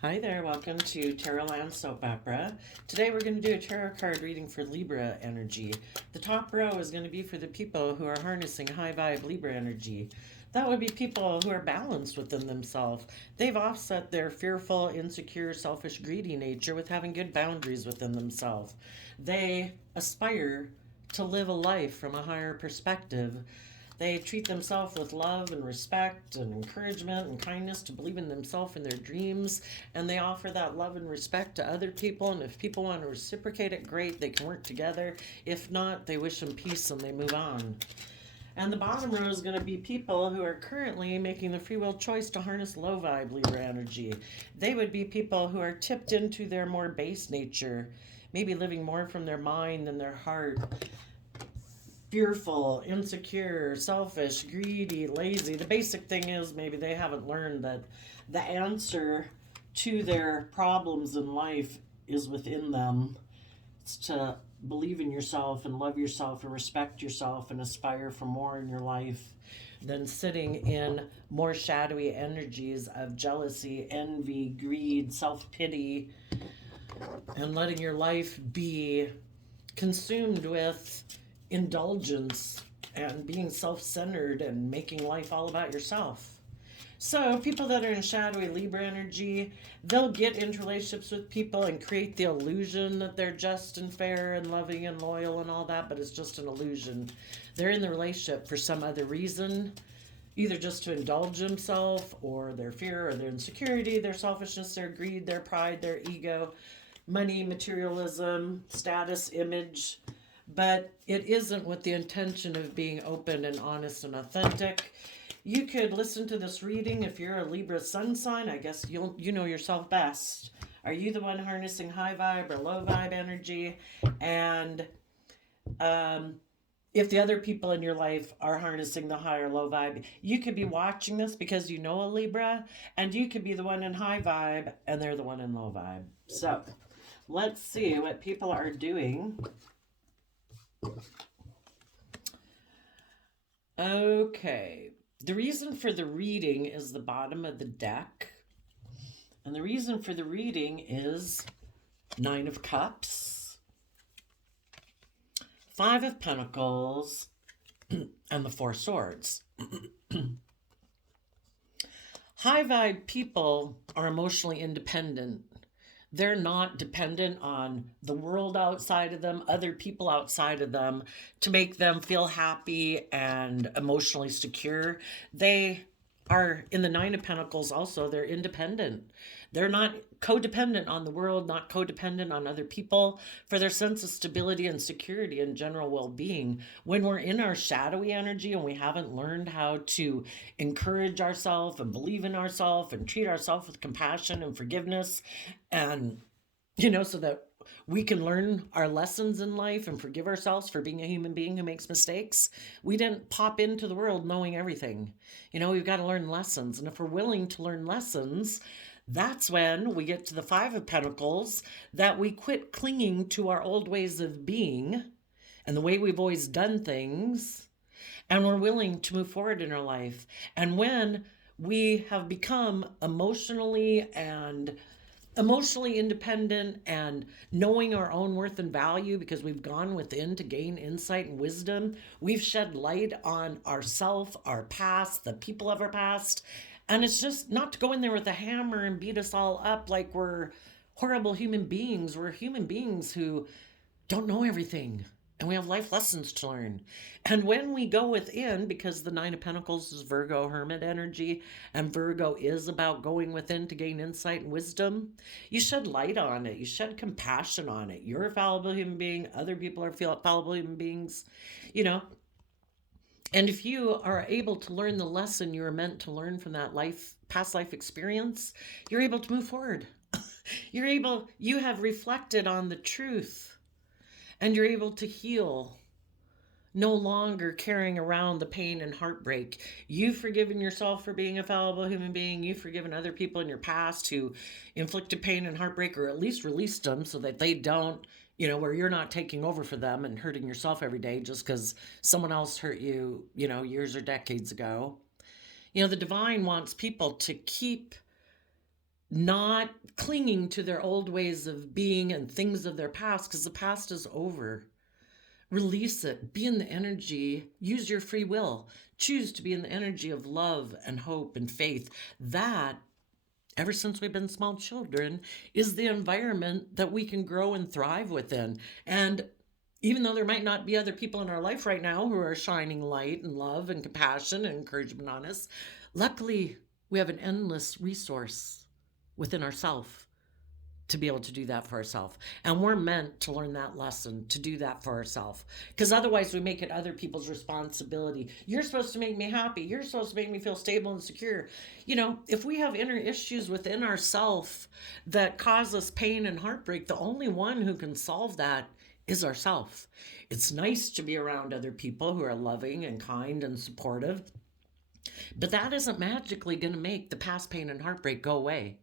Hi there, welcome to Tarot Land Soap Opera. Today we're going to do a tarot card reading for Libra energy. The top row is going to be for the people who are harnessing high vibe Libra energy. That would be people who are balanced within themselves. They've offset their fearful, insecure, selfish, greedy nature with having good boundaries within themselves. They aspire to live a life from a higher perspective. They treat themselves with love and respect and encouragement and kindness to believe in themselves and their dreams. And they offer that love and respect to other people. And if people want to reciprocate it, great, they can work together. If not, they wish them peace and they move on. And the bottom row is going to be people who are currently making the free will choice to harness low vibe Libra energy. They would be people who are tipped into their more base nature, maybe living more from their mind than their heart, fearful, insecure, selfish, greedy, lazy. The basic thing is maybe they haven't learned that the answer to their problems in life is within them. It's to believe in yourself and love yourself and respect yourself and aspire for more in your life than sitting in more shadowy energies of jealousy, envy, greed, self pity, and letting your life be consumed with indulgence and being self centered and making life all about yourself. So, people that are in shadowy Libra energy, they'll get into relationships with people and create the illusion that they're just and fair and loving and loyal and all that, but it's just an illusion. They're in the relationship for some other reason, either just to indulge themselves or their fear or their insecurity, their selfishness, their greed, their pride, their ego, money, materialism, status, image, but it isn't with the intention of being open and honest and authentic. You could listen to this reading if you're a Libra sun sign. I guess you know yourself best. Are you the one harnessing high vibe or low vibe energy? And if the other people in your life are harnessing the high or low vibe, you could be watching this because you know a Libra, and you could be the one in high vibe and they're the one in low vibe. So let's see what people are doing. Okay. The reason for the reading is the bottom of the deck. And the reason for the reading is Nine of Cups, Five of Pentacles, and the Four Swords. High vibe people are emotionally independent. They're not dependent on the world outside of them, other people outside of them to make them feel happy and emotionally secure. They are in the Nine of Pentacles also, they're independent. They're not codependent on the world, not codependent on other people for their sense of stability and security and general well being. When we're in our shadowy energy and we haven't learned how to encourage ourselves and believe in ourselves and treat ourselves with compassion and forgiveness, and so that we can learn our lessons in life and forgive ourselves for being a human being who makes mistakes. We didn't pop into the world knowing everything. We've got to learn lessons. And if we're willing to learn lessons, that's when we get to the Five of Pentacles, that we quit clinging to our old ways of being and the way we've always done things, and we're willing to move forward in our life. And when we have become emotionally independent and knowing our own worth and value because we've gone within to gain insight and wisdom, we've shed light on ourself, our past, the people of our past. And it's just not to go in there with a hammer and beat us all up like we're horrible human beings. We're human beings who don't know everything, and we have life lessons to learn. And when we go within, because the Nine of Pentacles is Virgo hermit energy, and Virgo is about going within to gain insight and wisdom, you shed light on it. You shed compassion on it. You're a fallible human being. Other people are fallible human beings, you know. And if you are able to learn the lesson you were meant to learn from that past life experience, you're able to move forward. You have reflected on the truth, and you're able to heal, no longer carrying around the pain and heartbreak. You've forgiven yourself for being a fallible human being. You've forgiven other people in your past who inflicted pain and heartbreak, or at least released them so that they don't, where you're not taking over for them and hurting yourself every day just because someone else hurt you, years or decades ago. The divine wants people to keep not clinging to their old ways of being and things of their past, because the past is over. Release it. Be in the energy. Use your free will. Choose to be in the energy of love and hope and faith. That, ever since we've been small children, is the environment that we can grow and thrive within. And even though there might not be other people in our life right now who are shining light and love and compassion and encouragement on us, luckily we have an endless resource within ourselves to be able to do that for ourselves. And we're meant to learn that lesson, to do that for ourselves. Because otherwise we make it other people's responsibility. You're supposed to make me happy. You're supposed to make me feel stable and secure. You know, if we have inner issues within ourselves that cause us pain and heartbreak, the only one who can solve that is ourself. It's nice to be around other people who are loving and kind and supportive, but that isn't magically going to make the past pain and heartbreak go away.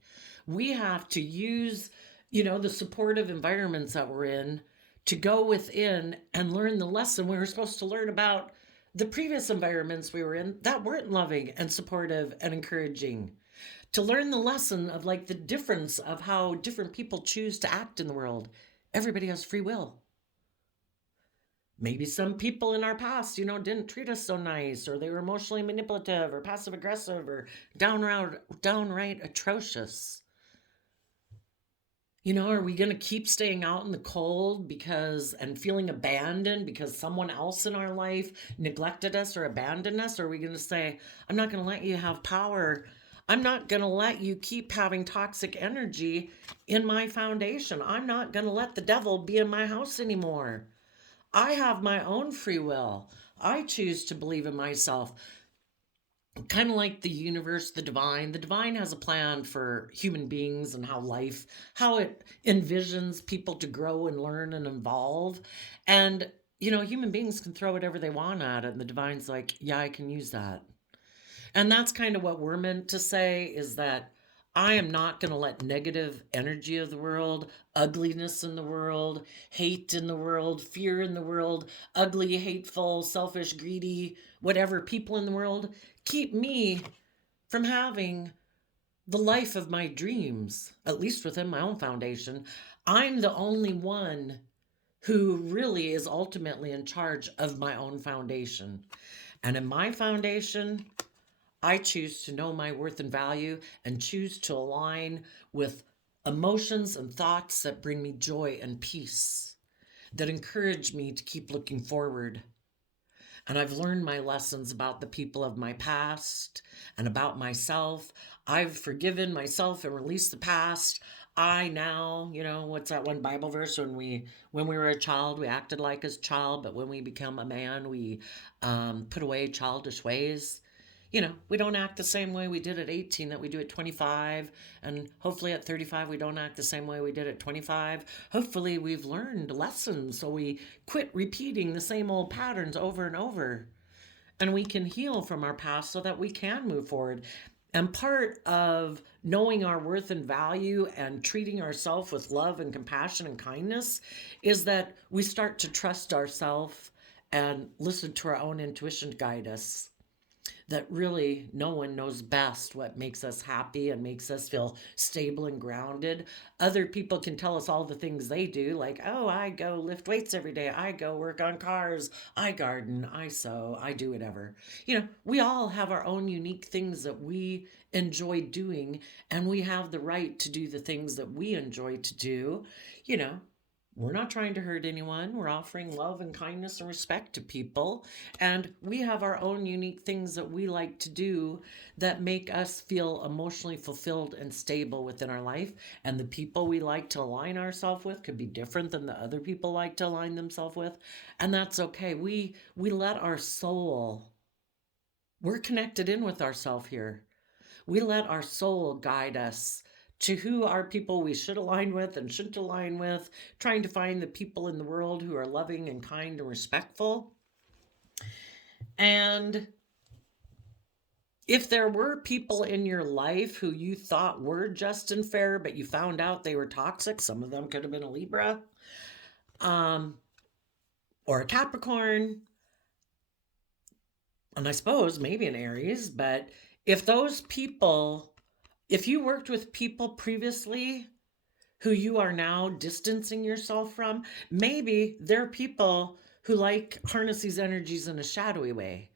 We have to use, the supportive environments that we're in to go within and learn the lesson we were supposed to learn about the previous environments we were in that weren't loving and supportive and encouraging. To learn the lesson of like the difference of how different people choose to act in the world. Everybody has free will. Maybe some people in our past, didn't treat us so nice, or they were emotionally manipulative, or passive aggressive, or downright atrocious. Are we going to keep staying out in the cold and feeling abandoned because someone else in our life neglected us or abandoned us? Or are we going to say, I'm not going to let you have power. I'm not going to let you keep having toxic energy in my foundation. I'm not going to let the devil be in my house anymore. I have my own free will. I choose to believe in myself. Kind of like the universe, the divine. The divine has a plan for human beings and how it envisions people to grow and learn and evolve. And, human beings can throw whatever they want at it. And the divine's like, yeah, I can use that. And that's kind of what we're meant to say, is that I am not going to let negative energy of the world, ugliness in the world, hate in the world, fear in the world, ugly, hateful, selfish, greedy, whatever people in the world keep me from having the life of my dreams, at least within my own foundation. I'm the only one who really is ultimately in charge of my own foundation. And in my foundation, I choose to know my worth and value and choose to align with emotions and thoughts that bring me joy and peace, that encourage me to keep looking forward. And I've learned my lessons about the people of my past and about myself. I've forgiven myself and released the past. I now, what's that one Bible verse? When we were a child, we acted like a child, but when we become a man, we put away childish ways. We don't act the same way we did at 18 that we do at 25. And hopefully at 35, we don't act the same way we did at 25. Hopefully we've learned lessons so we quit repeating the same old patterns over and over. And we can heal from our past so that we can move forward. And part of knowing our worth and value and treating ourselves with love and compassion and kindness is that we start to trust ourselves and listen to our own intuition to guide us. That really no one knows best what makes us happy and makes us feel stable and grounded. Other people can tell us all the things they do, like, oh, I go lift weights every day. I go work on cars. I garden. I sew. I do whatever. We all have our own unique things that we enjoy doing, and we have the right to do the things that we enjoy to do. We're not trying to hurt anyone. We're offering love and kindness and respect to people. And we have our own unique things that we like to do that make us feel emotionally fulfilled and stable within our life. And the people we like to align ourselves with could be different than the other people like to align themselves with. And that's okay. We let our soul, we're connected in with ourselves here. We let our soul guide us to who are people we should align with and shouldn't align with, trying to find the people in the world who are loving and kind and respectful. And if there were people in your life who you thought were just and fair, but you found out they were toxic, some of them could have been a Libra, or a Capricorn, and I suppose maybe an Aries, but if those people If you worked with people previously who you are now distancing yourself from, maybe they're people who like harness these energies in a shadowy way.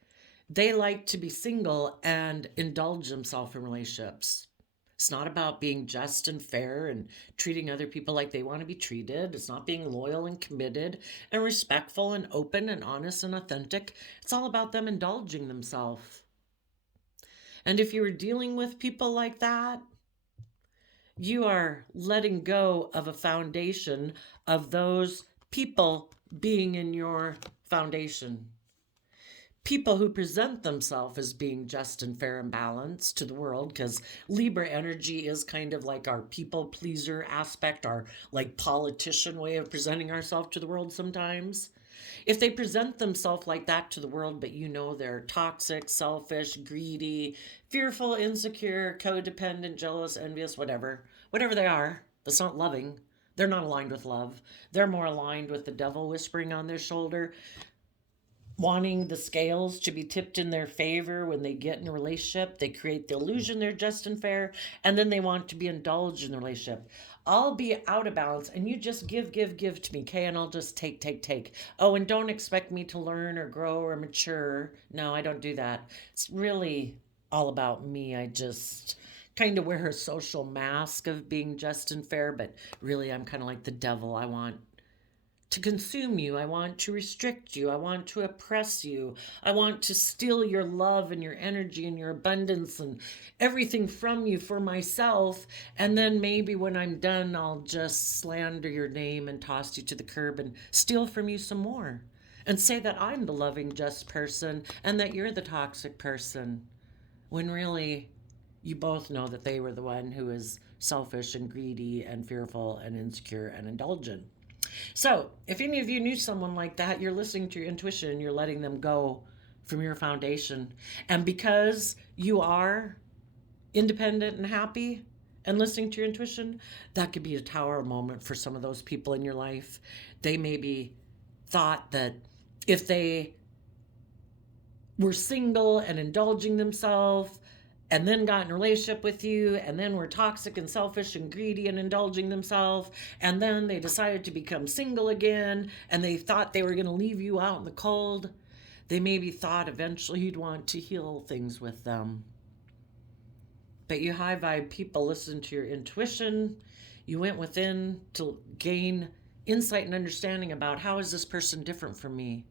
They like to be single and indulge themselves in relationships. It's not about being just and fair and treating other people like they want to be treated. It's not being loyal and committed and respectful and open and honest and authentic. It's all about them indulging themselves. And if you were dealing with people like that, you are letting go of a foundation of those people being in your foundation. People who present themselves as being just and fair and balanced to the world, because Libra energy is kind of like our people pleaser aspect, our like politician way of presenting ourselves to the world sometimes. If they present themselves like that to the world, but you know they're toxic, selfish, greedy, fearful, insecure, codependent, jealous, envious, whatever they are, that's not loving. They're not aligned with love. They're more aligned with the devil whispering on their shoulder, wanting the scales to be tipped in their favor when they get in a relationship. They create the illusion they're just and fair, and then they want to be indulged in the relationship. I'll be out of balance, and you just give to me, okay? And I'll just take. Oh, and don't expect me to learn or grow or mature. No, I don't do that. It's really all about me. I just kind of wear a social mask of being just and fair, but really I'm kind of like the devil. I want to consume you. I want to restrict you. I want to oppress you. I want to steal your love and your energy and your abundance and everything from you for myself. And then maybe when I'm done, I'll just slander your name and toss you to the curb and steal from you some more and say that I'm the loving, just person and that you're the toxic person. When really, you both know that they were the one who is selfish and greedy and fearful and insecure and indulgent. So, if any of you knew someone like that, you're listening to your intuition and you're letting them go from your foundation. And because you are independent and happy and listening to your intuition, that could be a tower moment for some of those people in your life. They maybe thought that if they were single and indulging themselves and then got in a relationship with you and then were toxic and selfish and greedy and indulging themselves, and then they decided to become single again and they thought they were going to leave you out in the cold, they maybe thought eventually you'd want to heal things with them. But you high vibe people listen to your intuition. You went within to gain insight and understanding about how is this person different from me.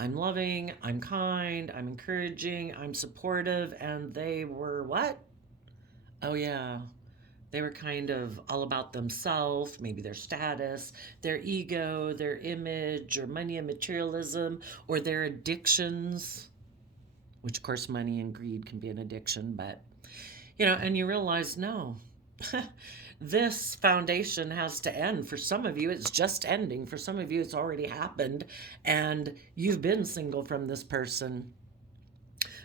I'm loving, I'm kind, I'm encouraging, I'm supportive, and they were what? Oh, yeah. They were kind of all about themselves, maybe their status, their ego, their image, or money and materialism, or their addictions, which, of course, money and greed can be an addiction, but, and you realize, no. This foundation has to end. For some of you, it's just ending. For some of you, it's already happened, and you've been single from this person.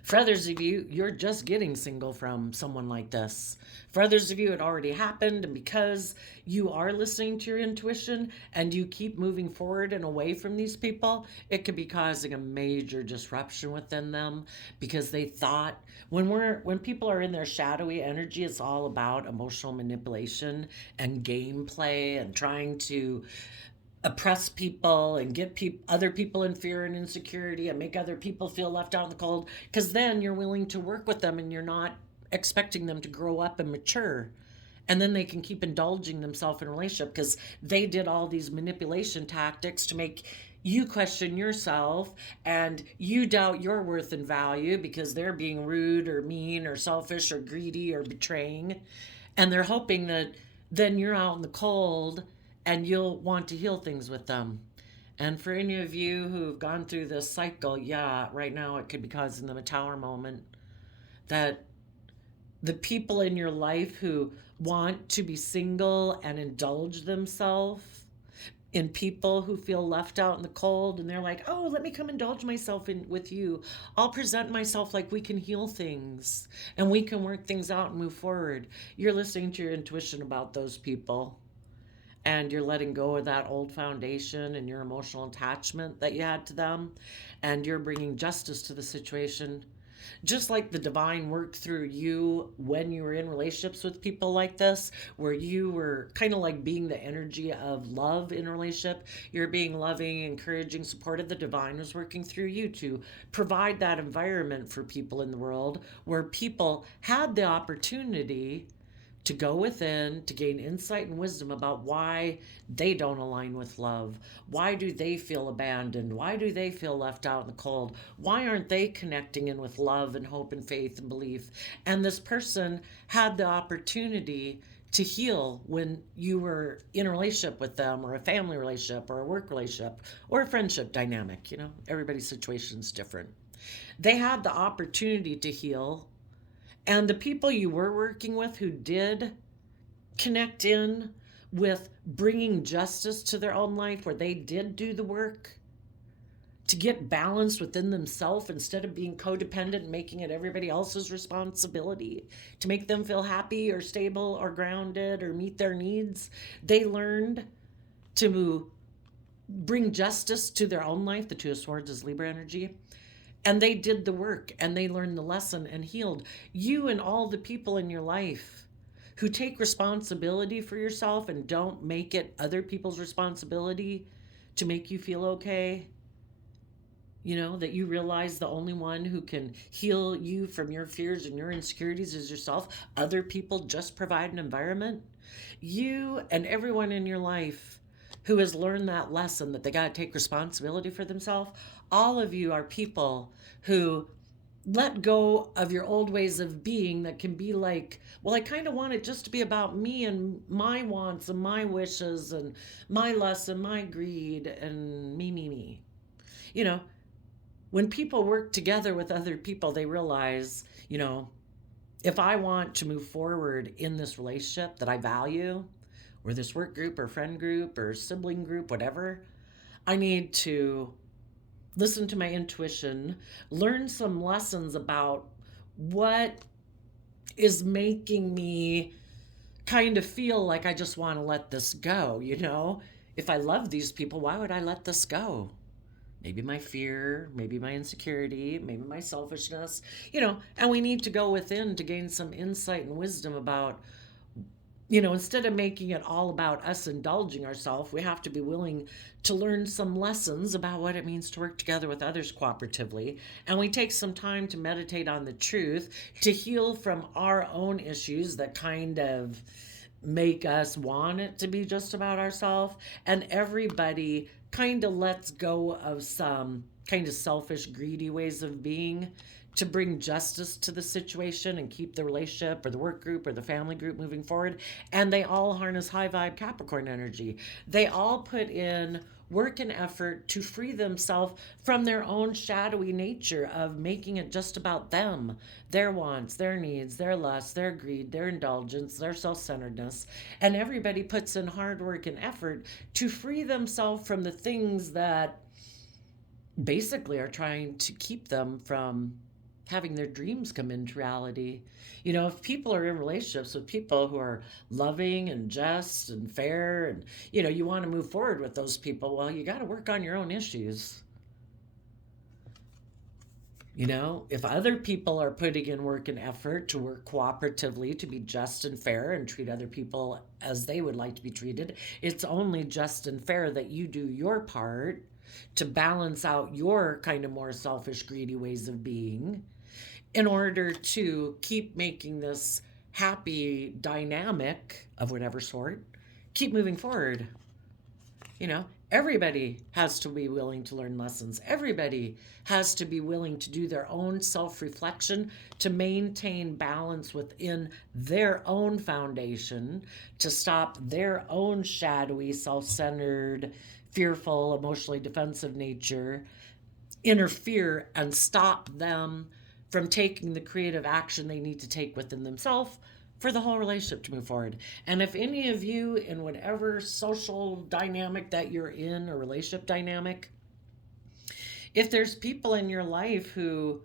For others of you, you're just getting single from someone like this. For others of you, it already happened, and because you are listening to your intuition and you keep moving forward and away from these people, it could be causing a major disruption within them because they thought when people are in their shadowy energy, it's all about emotional manipulation and gameplay and trying to oppress people and get other people in fear and insecurity and make other people feel left out in the cold, because then you're willing to work with them and you're not expecting them to grow up and mature, and then they can keep indulging themselves in a relationship because they did all these manipulation tactics to make you question yourself and you doubt your worth and value because they're being rude or mean or selfish or greedy or betraying, and they're hoping that then you're out in the cold and you'll want to heal things with them. And for any of you who've gone through this cycle, yeah, right now it could be causing them a tower moment. That the people in your life who want to be single and indulge themselves in people who feel left out in the cold, and they're like, oh, let me come indulge myself in with you. I'll present myself like we can heal things and we can work things out and move forward. You're listening to your intuition about those people, and you're letting go of that old foundation and your emotional attachment that you had to them, and you're bringing justice to the situation. Just like the divine worked through you when you were in relationships with people like this, where you were kind of like being the energy of love in a relationship, you're being loving, encouraging, supportive. The divine was working through you to provide that environment for people in the world where people had the opportunity to go within to gain insight and wisdom about why they don't align with love. Why do they feel abandoned? Why do they feel left out in the cold? Why aren't they connecting in with love and hope and faith and belief? And this person had the opportunity to heal when you were in a relationship with them, or a family relationship, or a work relationship, or a friendship dynamic. You know, everybody's situation is different. They had the opportunity to heal, and the people you were working with who did connect in with bringing justice to their own life, where they did do the work to get balance within themselves instead of being codependent and making it everybody else's responsibility to make them feel happy or stable or grounded or meet their needs. They learned to bring justice to their own life. The Two of Swords is Libra energy. And they did the work, and they learned the lesson and healed. You and all the people in your life who take responsibility for yourself and don't make it other people's responsibility to make you feel okay. You know, that you realize the only one who can heal you from your fears and your insecurities is yourself. Other people just provide an environment. You and everyone in your life who has learned that lesson that they got to take responsibility for themselves, all of you are people who let go of your old ways of being that can be like, well, I kind of want it just to be about me and my wants and my wishes and my lust and my greed and me. You know, when people work together with other people, they realize, you know, if I want to move forward in this relationship that I value, or this work group or friend group or sibling group, whatever, I need to listen to my intuition, learn some lessons about what is making me kind of feel like I just want to let this go, you know? If I love these people, why would I let this go? Maybe my fear, maybe my insecurity, maybe my selfishness, you know, and we need to go within to gain some insight and wisdom about, you know, instead of making it all about us indulging ourselves, we have to be willing to learn some lessons about what it means to work together with others cooperatively. And we take some time to meditate on the truth, to heal from our own issues that kind of make us want it to be just about ourselves. And everybody kind of lets go of some kind of selfish, greedy ways of being to bring justice to the situation and keep the relationship or the work group or the family group moving forward. And they all harness high vibe Capricorn energy. They all put in work and effort to free themselves from their own shadowy nature of making it just about them, their wants, their needs, their lusts, their greed, their indulgence, their self-centeredness. And everybody puts in hard work and effort to free themselves from the things that basically are trying to keep them from having their dreams come into reality. You know, if people are in relationships with people who are loving and just and fair, and, you know, you want to move forward with those people, well, you got to work on your own issues. You know, if other people are putting in work and effort to work cooperatively, to be just and fair and treat other people as they would like to be treated, it's only just and fair that you do your part to balance out your kind of more selfish, greedy ways of being in order to keep making this happy dynamic of whatever sort keep moving forward. You know, everybody has to be willing to learn lessons. Everybody has to be willing to do their own self-reflection to maintain balance within their own foundation, to stop their own shadowy, self-centered, fearful, emotionally defensive nature interfere and stop them from taking the creative action they need to take within themselves for the whole relationship to move forward. And if any of you, in whatever social dynamic that you're in, or relationship dynamic, if there's people in your life who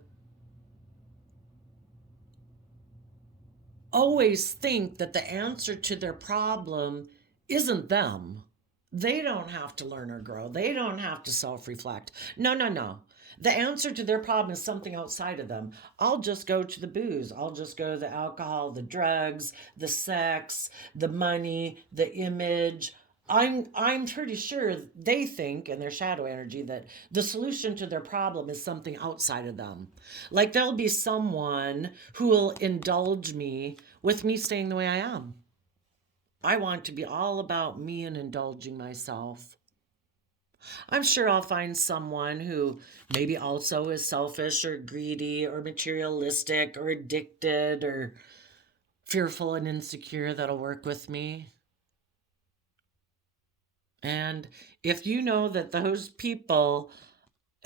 always think that the answer to their problem isn't them, they don't have to learn or grow, they don't have to self-reflect. No. The answer to their problem is something outside of them. I'll just go to the booze. I'll just go to the alcohol, the drugs, the sex, the money, the image. I'm pretty sure they think in their shadow energy that the solution to their problem is something outside of them. Like there'll be someone who will indulge me with me staying the way I am. I want to be all about me and indulging myself. I'm sure I'll find someone who maybe also is selfish or greedy or materialistic or addicted or fearful and insecure that'll work with me. And if you know that those people,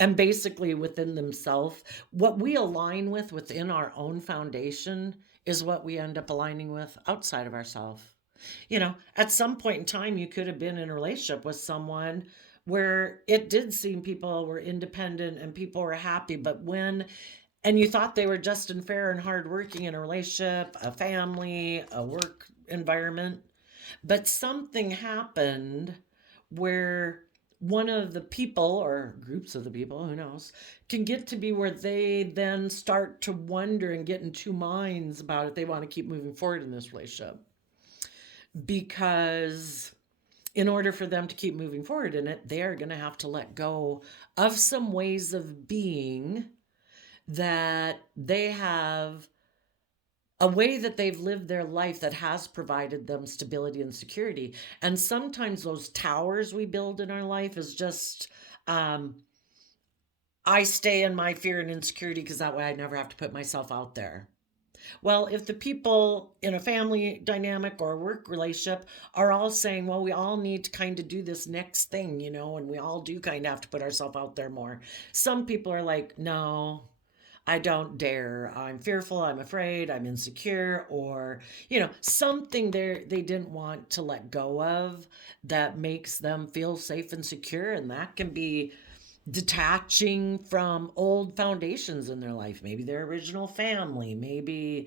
and basically within themselves, what we align with within our own foundation is what we end up aligning with outside of ourselves. At some point in time, you could have been in a relationship with someone where it did seem people were independent and people were happy, and you thought they were just and fair and hardworking in a relationship, a family, a work environment, but something happened where one of the people or groups of the people, who knows, can get to be where they then start to wonder and get in two minds about it. They want to keep moving forward in this relationship because in order for them to keep moving forward in it, they're going to have to let go of some ways of being that they have, a way that they've lived their life that has provided them stability and security. And sometimes those towers we build in our life is just, I stay in my fear and insecurity because that way I never have to put myself out there. Well, if the people in a family dynamic or a work relationship are all saying, well, we all need to kind of do this next thing, and we all do kind of have to put ourselves out there more. Some people are like, no, I don't dare. I'm fearful, I'm afraid, I'm insecure, or, something they didn't want to let go of that makes them feel safe and secure. And that can be detaching from old foundations in their life, maybe their original family, maybe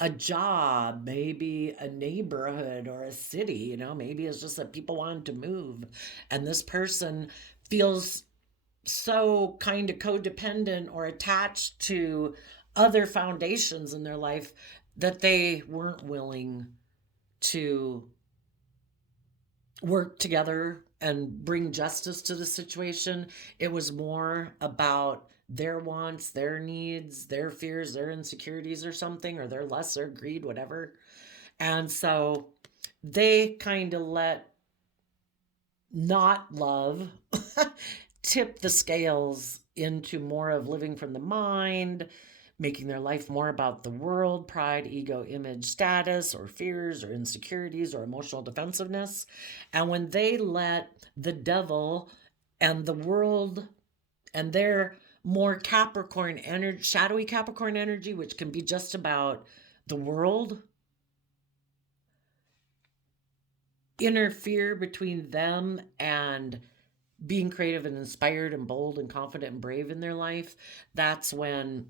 a job, maybe a neighborhood or a city, maybe it's just that people wanted to move and this person feels so kind of codependent or attached to other foundations in their life that they weren't willing to work together and bring justice to the situation. It was more about their wants, their needs, their fears, their insecurities or something, or their lust, their greed, whatever. And so they kind of let not love tip the scales into more of living from the mind, making their life more about the world, pride, ego, image, status, or fears, or insecurities, or emotional defensiveness. And when they let the devil and the world and their more Capricorn energy, shadowy Capricorn energy, which can be just about the world, interfere between them and being creative and inspired and bold and confident and brave in their life, that's when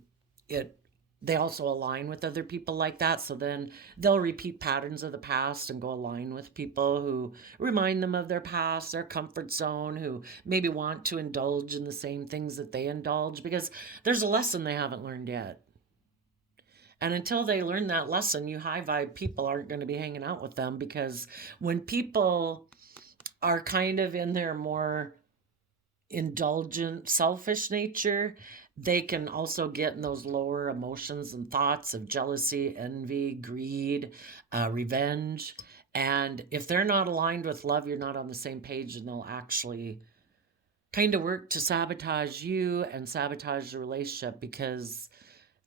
they also align with other people like that. So then they'll repeat patterns of the past and go align with people who remind them of their past, their comfort zone, who maybe want to indulge in the same things that they indulge because there's a lesson they haven't learned yet. And until they learn that lesson, you high vibe people aren't going to be hanging out with them, because when people are kind of in their more indulgent, selfish nature, they can also get in those lower emotions and thoughts of jealousy, envy, greed, revenge. And if they're not aligned with love, you're not on the same page, and they'll actually kind of work to sabotage you and sabotage the relationship because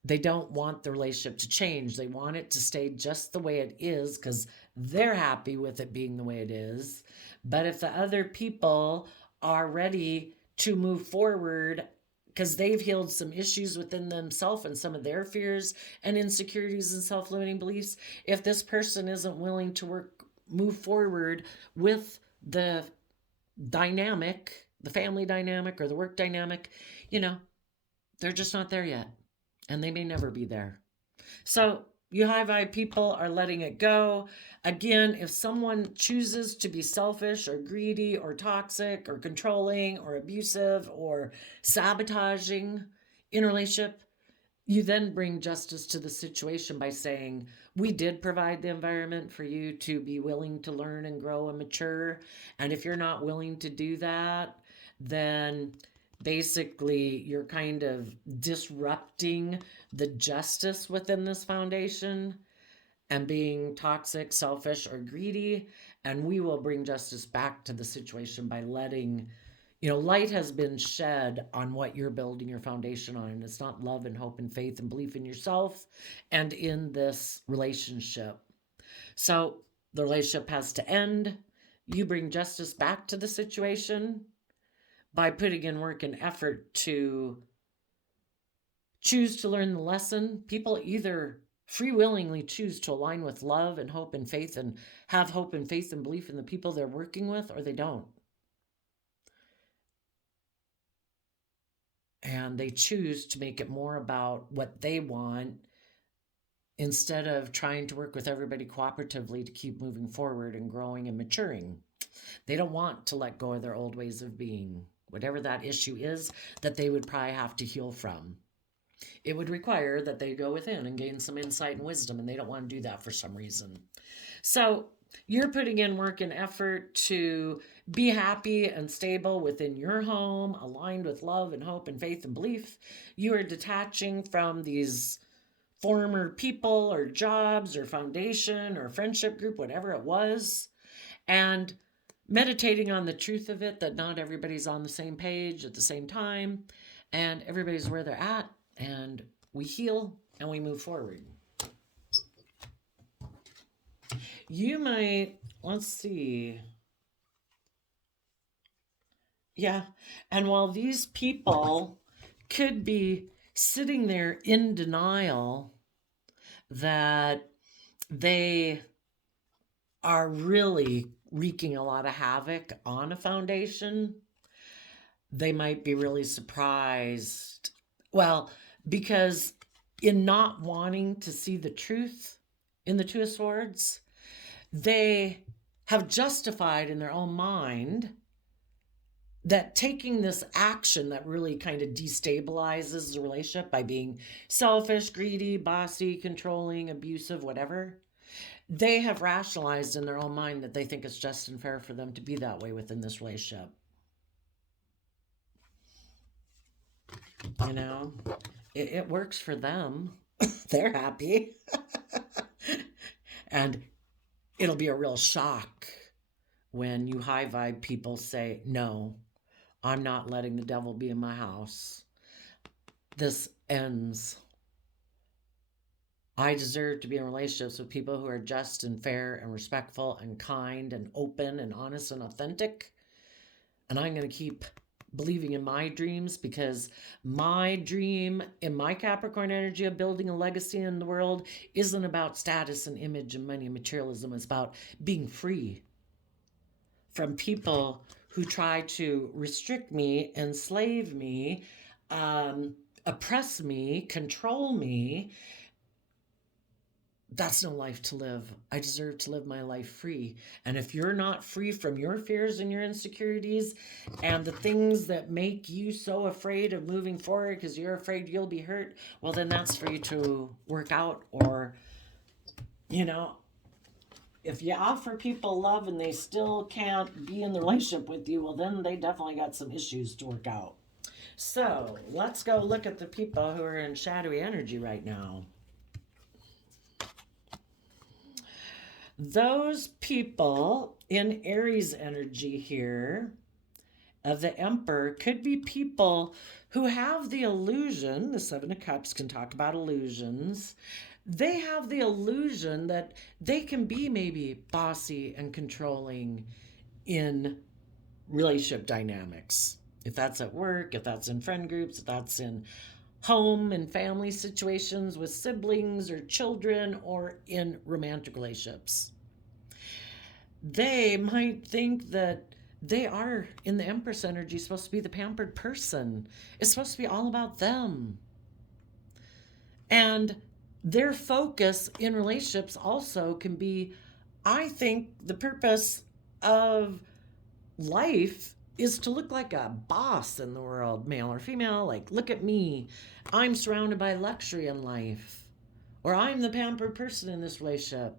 they don't want the relationship to change. They want it to stay just the way it is because they're happy with it being the way it is. But if the other people are ready to move forward because they've healed some issues within themselves and some of their fears and insecurities and self-limiting beliefs, if this person isn't willing to move forward with the dynamic, the family dynamic or the work dynamic, they're just not there yet. And they may never be there. So You high vibe people are letting it go. Again, if someone chooses to be selfish or greedy or toxic or controlling or abusive or sabotaging in a relationship, you then bring justice to the situation by saying, we did provide the environment for you to be willing to learn and grow and mature. And if you're not willing to do that, then basically you're kind of disrupting the justice within this foundation and being toxic, selfish, or greedy. And we will bring justice back to the situation by letting, light has been shed on what you're building your foundation on. And it's not love and hope and faith and belief in yourself and in this relationship. So the relationship has to end. You bring justice back to the situation by putting in work and effort to choose to learn the lesson. People either free willingly choose to align with love and hope and faith and have hope and faith and belief in the people they're working with, or they don't. And they choose to make it more about what they want instead of trying to work with everybody cooperatively to keep moving forward and growing and maturing. They don't want to let go of their old ways of being, whatever that issue is that they would probably have to heal from. It would require that they go within and gain some insight and wisdom, and they don't want to do that for some reason. So you're putting in work and effort to be happy and stable within your home, aligned with love and hope and faith and belief. You are detaching from these former people or jobs or foundation or friendship group, whatever it was, and meditating on the truth of it, that not everybody's on the same page at the same time, and everybody's where they're at, and we heal and we move forward. You might, let's see. Yeah. And while these people could be sitting there in denial that they are really wreaking a lot of havoc on a foundation, they might be really surprised. Well, because in not wanting to see the truth in the Two of Swords, they have justified in their own mind that taking this action that really kind of destabilizes the relationship by being selfish, greedy, bossy, controlling, abusive, whatever, they have rationalized in their own mind that they think it's just and fair for them to be that way within this relationship. It works for them. They're happy. And it'll be a real shock when you high vibe people say, no, I'm not letting the devil be in my house. This ends. I deserve to be in relationships with people who are just and fair and respectful and kind and open and honest and authentic. And I'm going to keep believing in my dreams, because my dream in my Capricorn energy of building a legacy in the world isn't about status and image and money and materialism. It's about being free from people who try to restrict me, enslave me, oppress me, control me. That's no life to live. I deserve to live my life free. And if you're not free from your fears and your insecurities and the things that make you so afraid of moving forward because you're afraid you'll be hurt, well, then that's for you to work out. Or, if you offer people love and they still can't be in the relationship with you, well, then they definitely got some issues to work out. So let's go look at the people who are in shadowy energy right now. Those people in Aries energy here of the Emperor could be people who have the illusion, the Seven of Cups can talk about illusions. They have the illusion that they can be maybe bossy and controlling in relationship dynamics. If that's at work, if that's in friend groups, if that's in home and family situations with siblings or children, or in romantic relationships. They might think that they are, in the Empress energy, supposed to be the pampered person. It's supposed to be all about them. And their focus in relationships also can be, I think the purpose of life is to look like a boss in the world, male or female. Like, look at me. I'm surrounded by luxury in life. Or I'm the pampered person in this relationship.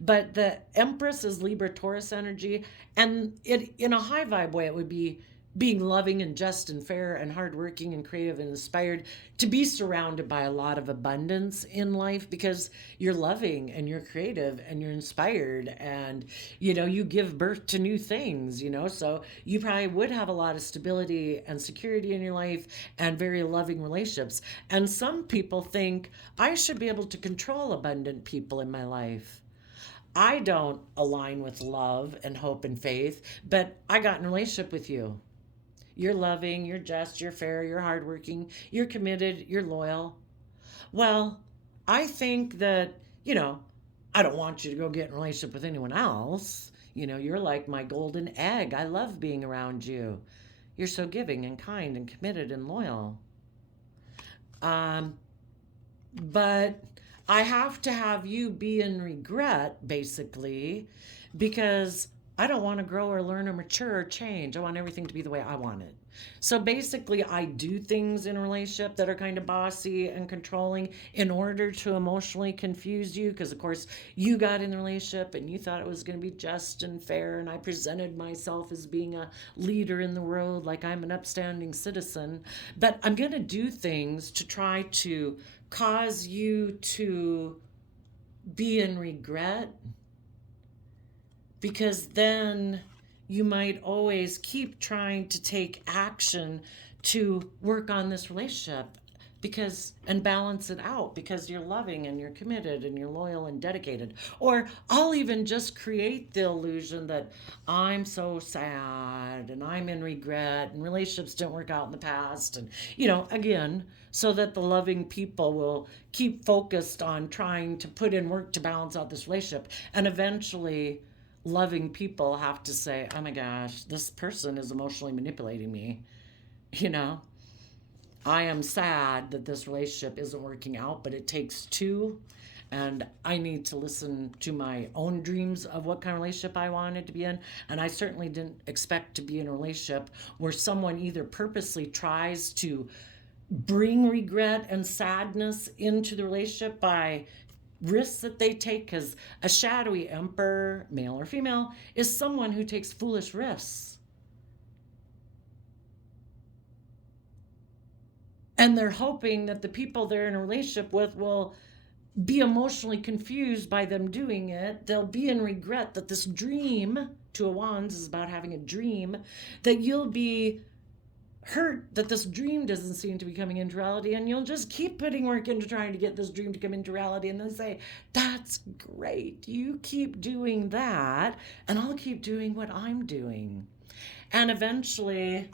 But the Empress is Libra Taurus energy, and it in a high vibe way it would be being loving and just and fair and hardworking and creative and inspired, to be surrounded by a lot of abundance in life because you're loving and you're creative and you're inspired, and you give birth to new things, so you probably would have a lot of stability and security in your life and very loving relationships. And some people think I should be able to control abundant people in my life. I don't align with love and hope and faith, but I got in a relationship with you. You're loving, you're just, you're fair, you're hardworking, you're committed, you're loyal. Well, I think that, I don't want you to go get in a relationship with anyone else. You're like my golden egg. I love being around you. You're so giving and kind and committed and loyal. Um, but I have to have you be in regret, basically, because I don't want to grow or learn or mature or change. I want everything to be the way I want it. So basically, I do things in a relationship that are kind of bossy and controlling in order to emotionally confuse you. Because, of course, you got in the relationship and you thought it was going to be just and fair. And I presented myself as being a leader in the world, like I'm an upstanding citizen. But I'm going to do things to try to cause you to be in regret, because then you might always keep trying to take action to work on this relationship and balance it out because you're loving and you're committed and you're loyal and dedicated. Or I'll even just create the illusion that I'm so sad and I'm in regret and relationships didn't work out in the past, and again, so that the loving people will keep focused on trying to put in work to balance out this relationship. And eventually loving people have to say, oh my gosh, this person is emotionally manipulating me. I am sad that this relationship isn't working out, but it takes two. And I need to listen to my own dreams of what kind of relationship I wanted to be in. And I certainly didn't expect to be in a relationship where someone either purposely tries to bring regret and sadness into the relationship by risks that they take, because a shadowy emperor, male or female, is someone who takes foolish risks. And they're hoping that the people they're in a relationship with will be emotionally confused by them doing it. They'll be in regret that this dream, Two of Wands is about having a dream, that you'll be hurt that this dream doesn't seem to be coming into reality, and you'll just keep putting work into trying to get this dream to come into reality, and then say, that's great, you keep doing that and I'll keep doing what I'm doing. And eventually,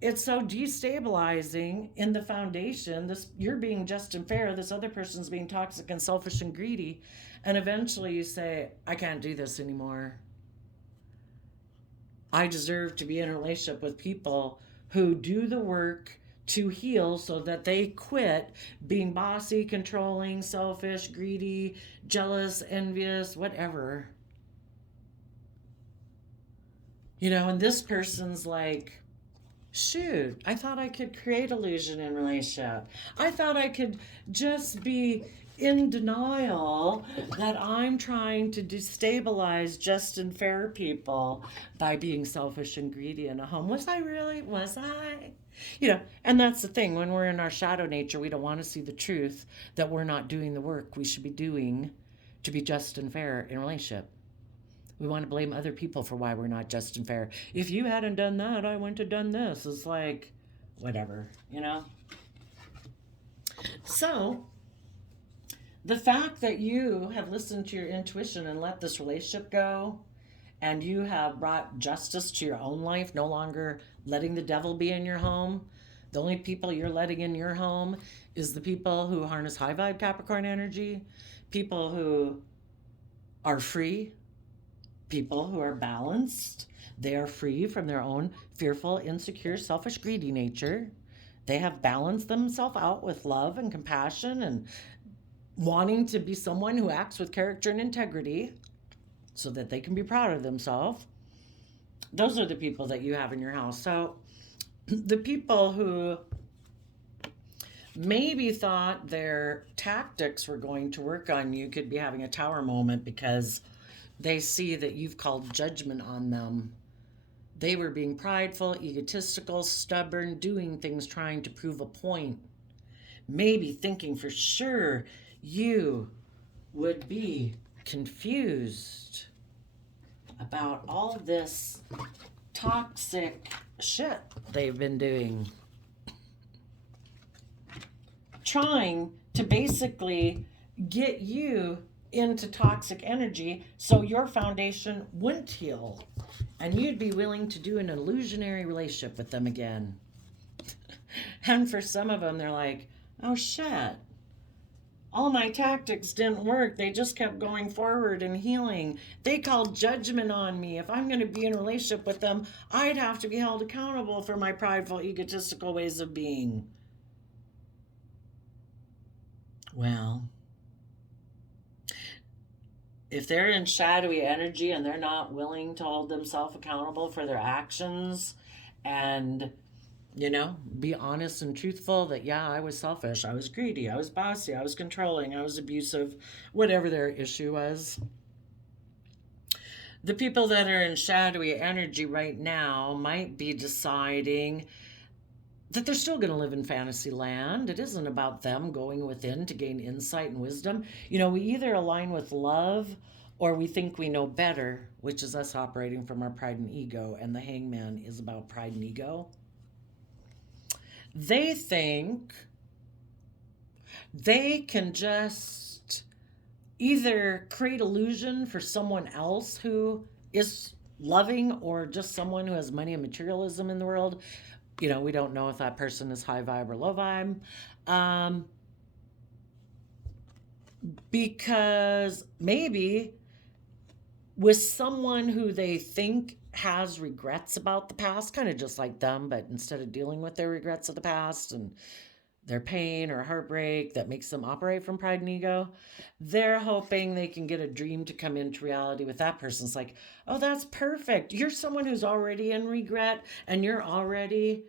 it's so destabilizing in the foundation. You're being just and fair, this other person's being toxic and selfish and greedy, and eventually you say, I can't do this anymore. I deserve to be in a relationship with people who do the work to heal so that they quit being bossy, controlling, selfish, greedy, jealous, envious, whatever. And this person's like, shoot, I thought I could create illusion in relationship. I thought I could just be in denial that I'm trying to destabilize just and fair people by being selfish and greedy in a home. Was I really? Was I? And that's the thing. When we're in our shadow nature, we don't want to see the truth that we're not doing the work we should be doing to be just and fair in a relationship. We want to blame other people for why we're not just and fair. If you hadn't done that, I wouldn't have done this. It's like, whatever, So, the fact that you have listened to your intuition and let this relationship go, and you have brought justice to your own life, no longer letting the devil be in your home. The only people you're letting in your home is the people who harness high vibe Capricorn energy, people who are free, people who are balanced. They are free from their own fearful, insecure, selfish, greedy nature. They have balanced themselves out with love and compassion and wanting to be someone who acts with character and integrity so that they can be proud of themselves. Those are the people that you have in your house. So the people who maybe thought their tactics were going to work on you could be having a tower moment because they see that you've called judgment on them. They were being prideful, egotistical, stubborn, doing things trying to prove a point. Maybe thinking for sure you would be confused about all this toxic shit they've been doing. Trying to basically get you into toxic energy so your foundation wouldn't heal and you'd be willing to do an illusionary relationship with them again. And for some of them, they're like, oh shit, all my tactics didn't work. They just kept going forward and healing. They called judgment on me. If I'm going to be in a relationship with them, I'd have to be held accountable for my prideful, egotistical ways of being. Well, if they're in shadowy energy and they're not willing to hold themselves accountable for their actions and, be honest and truthful that, yeah, I was selfish, I was greedy, I was bossy, I was controlling, I was abusive, whatever their issue was. The people that are in shadowy energy right now might be deciding that they're still going to live in fantasy land. It isn't about them going within to gain insight and wisdom. We either align with love or we think we know better, which is us operating from our pride and ego, and the hangman is about pride and ego. They think they can just either create illusion for someone else who is loving or just someone who has money and materialism in the world. We don't know if that person is high vibe or low vibe. Because maybe with someone who they think has regrets about the past, kind of just like them, but instead of dealing with their regrets of the past and their pain or heartbreak that makes them operate from pride and ego, they're hoping they can get a dream to come into reality with that person. It's like, oh, that's perfect. You're someone who's already in regret and you're already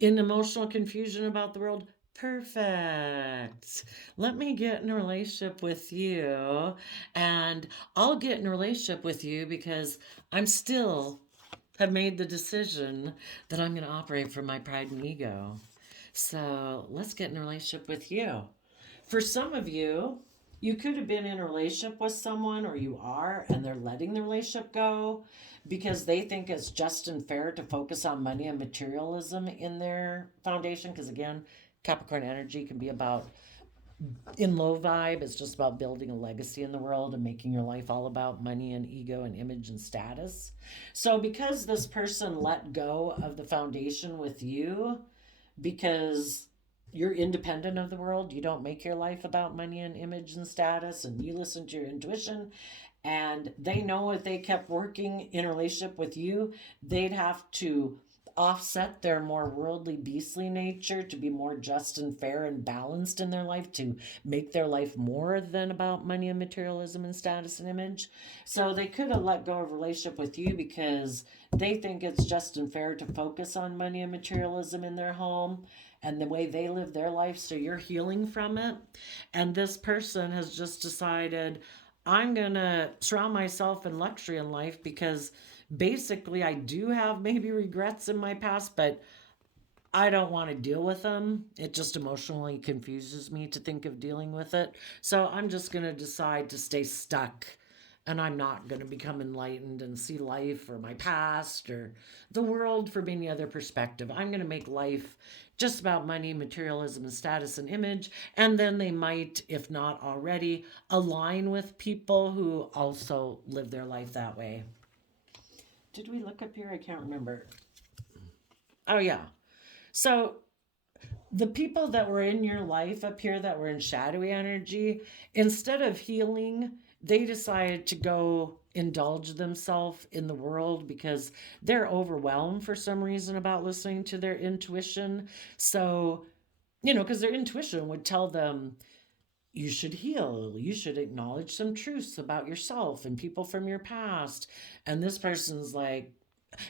in emotional confusion about the world. Perfect. Let me get in a relationship with you, and I'll get in a relationship with you because I'm still have made the decision that I'm going to operate from my pride and ego. So let's get in a relationship with you. For some of you, you could have been in a relationship with someone, or you are, and they're letting the relationship go because they think it's just and fair to focus on money and materialism in their foundation. Because again, Capricorn energy can be about, in low vibe, it's just about building a legacy in the world and making your life all about money and ego and image and status. So because this person let go of the foundation with you, because you're independent of the world, you don't make your life about money and image and status, and you listen to your intuition, and they know if they kept working in a relationship with you, they'd have to offset their more worldly, beastly nature to be more just and fair and balanced in their life, to make their life more than about money and materialism and status and image. So they could have let go of a relationship with you because they think it's just and fair to focus on money and materialism in their home and the way they live their life, so you're healing from it. And this person has just decided, I'm going to surround myself in luxury in life because basically I do have maybe regrets in my past, but I don't want to deal with them. It just emotionally confuses me to think of dealing with it. So I'm just going to decide to stay stuck, and I'm not going to become enlightened and see life or my past or the world from any other perspective. I'm going to make life just about money, materialism, and status and image. And then they might, if not already, align with people who also live their life that way. Did we look up here? I can't remember. Oh, yeah. So the people that were in your life up here that were in shadowy energy, instead of healing, they decided to go indulge themselves in the world because they're overwhelmed for some reason about listening to their intuition. So, because their intuition would tell them, you should heal, you should acknowledge some truths about yourself and people from your past. And this person's like,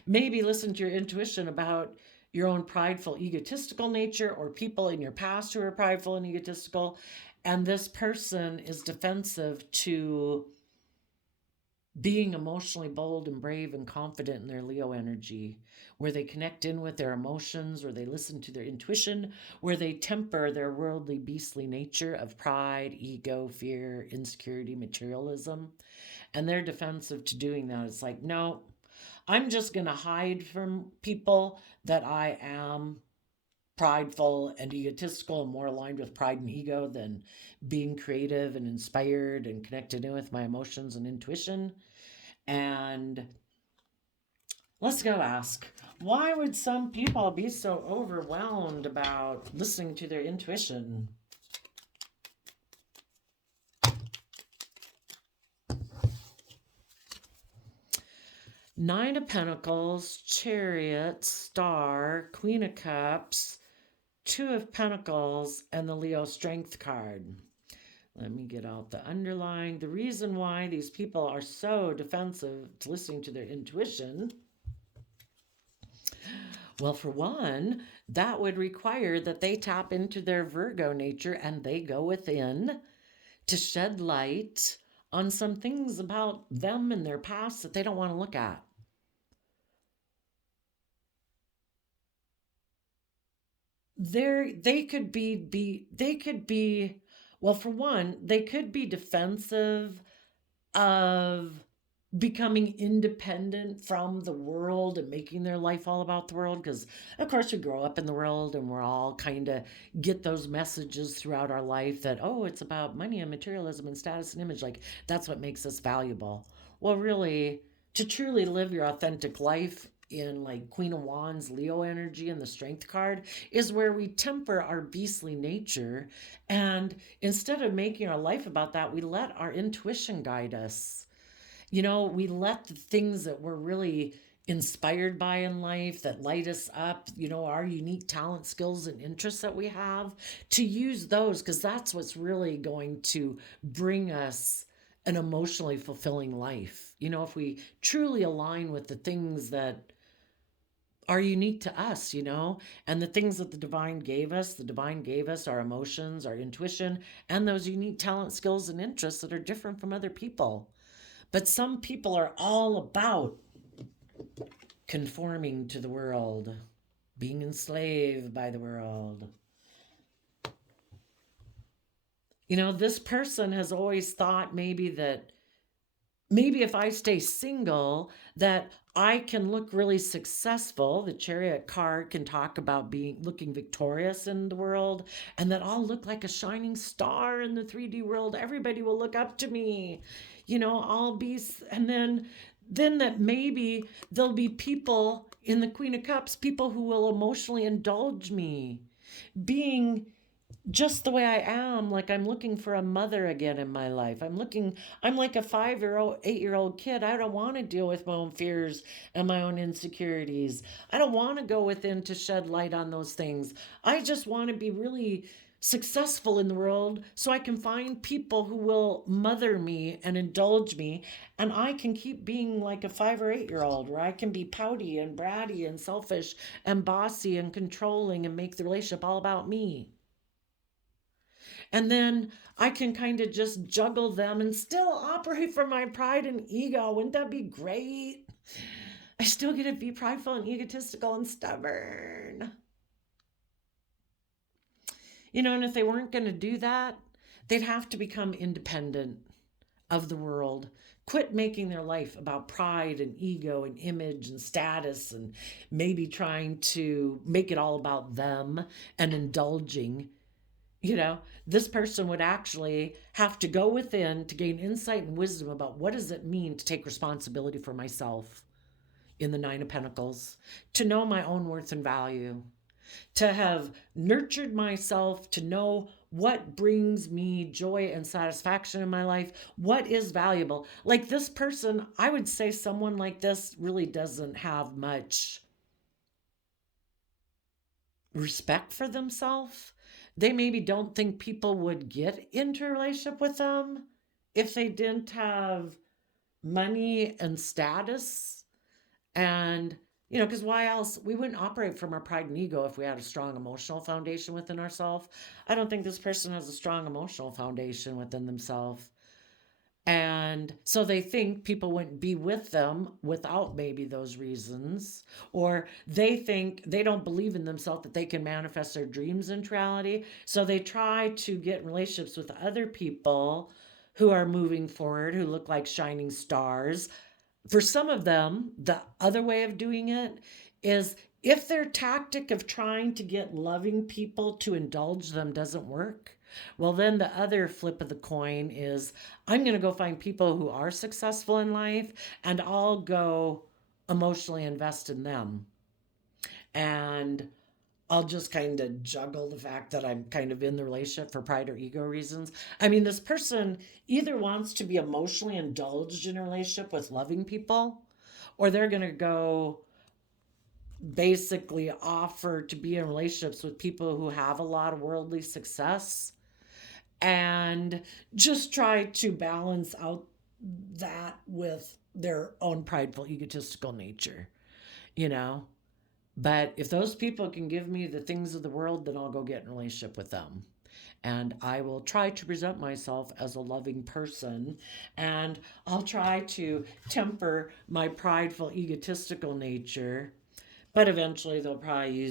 maybe listen to your intuition about your own prideful, egotistical nature or people in your past who are prideful and egotistical. And this person is defensive to being emotionally bold and brave and confident in their Leo energy, where they connect in with their emotions, or they listen to their intuition, where they temper their worldly, beastly nature of pride, ego, fear, insecurity, materialism. And they're defensive to doing that. It's like, no, I'm just going to hide from people that I am prideful and egotistical and more aligned with pride and ego than being creative and inspired and connected in with my emotions and intuition. And let's go ask, why would some people be so overwhelmed about listening to their intuition? Nine of Pentacles, Chariot, Star, Queen of Cups, Two of Pentacles, and the Leo Strength card. Let me get out the underlying. The reason why these people are so defensive to listening to their intuition, well, for one, that would require that they tap into their Virgo nature and they go within to shed light on some things about them and their past that they don't want to look at. They could be well, for one, they could be defensive of becoming independent from the world and making their life all about the world, because of course we grow up in the world and we're all kind of get those messages throughout our life that, oh, it's about money and materialism and status and image, like that's what makes us valuable. Well, really, to truly live your authentic life in like Queen of Wands, Leo energy, and the Strength card is where we temper our beastly nature, and instead of making our life about that, we let our intuition guide us. We let the things that we're really inspired by in life, that light us up, our unique talent, skills, and interests that we have, to use those, because that's what's really going to bring us an emotionally fulfilling life. If we truly align with the things that are unique to us, and the things that the divine gave us our emotions, our intuition, and those unique talent, skills, and interests that are different from other people. But some people are all about conforming to the world, being enslaved by the world. This person has always thought maybe if I stay single, that I can look really successful. The Chariot card can talk about looking victorious in the world, and that I'll look like a shining star in the 3D world. Everybody will look up to me. I'll be, and then that maybe there'll be people in the Queen of Cups, people who will emotionally indulge me, being just the way I am. Like I'm looking for a mother again in my life. I'm like a 5-year-old, 8-year-old kid. I don't want to deal with my own fears and my own insecurities. I don't want to go within to shed light on those things. I just want to be really successful in the world so I can find people who will mother me and indulge me, and I can keep being like a 5 or 8-year-old, where I can be pouty and bratty and selfish and bossy and controlling and make the relationship all about me. And then I can kind of just juggle them and still operate from my pride and ego. Wouldn't that be great? I still get to be prideful and egotistical and stubborn. And if they weren't going to do that, they'd have to become independent of the world. Quit making their life about pride and ego and image and status, and maybe trying to make it all about them and indulging. This person would actually have to go within to gain insight and wisdom about what does it mean to take responsibility for myself in the Nine of Pentacles, to know my own worth and value, to have nurtured myself, to know what brings me joy and satisfaction in my life, what is valuable. Like this person, I would say someone like this really doesn't have much respect for themselves. They maybe don't think people would get into a relationship with them if they didn't have money and status. And, because why else? We wouldn't operate from our pride and ego if we had a strong emotional foundation within ourselves. I don't think this person has a strong emotional foundation within themselves. And so they think people wouldn't be with them without maybe those reasons. Or they think they don't believe in themselves that they can manifest their dreams into reality. So they try to get in relationships with other people who are moving forward, who look like shining stars. For some of them, the other way of doing it is if their tactic of trying to get loving people to indulge them doesn't work, well, then the other flip of the coin is I'm going to go find people who are successful in life and I'll go emotionally invest in them. And I'll just kind of juggle the fact that I'm kind of in the relationship for pride or ego reasons. I mean, this person either wants to be emotionally indulged in a relationship with loving people, or they're going to go basically offer to be in relationships with people who have a lot of worldly success and just try to balance out that with their own prideful, egotistical nature, you know? But if those people can give me the things of the world, then I'll go get in a relationship with them. And I will try to present myself as a loving person. And I'll try to temper my prideful, egotistical nature. But eventually they'll probably